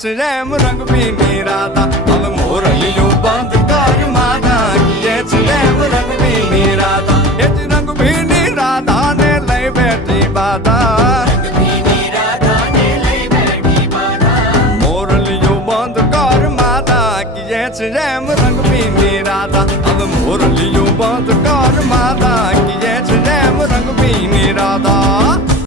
છે એમ રંગ પીની રાધા હવે મોરલીયું બંધ કર માતા કીએ છે એમ રંગ પીની રાધા એ જ રંગ પીની રાધા ને લઈ બેઠી બાધા મોરલીયું બંધ કર માતા કીએ છે એમ રંગ પીની રાધા હવે મોરલીયું બંધ કર માતા કીએ છે એમ રંગ પીની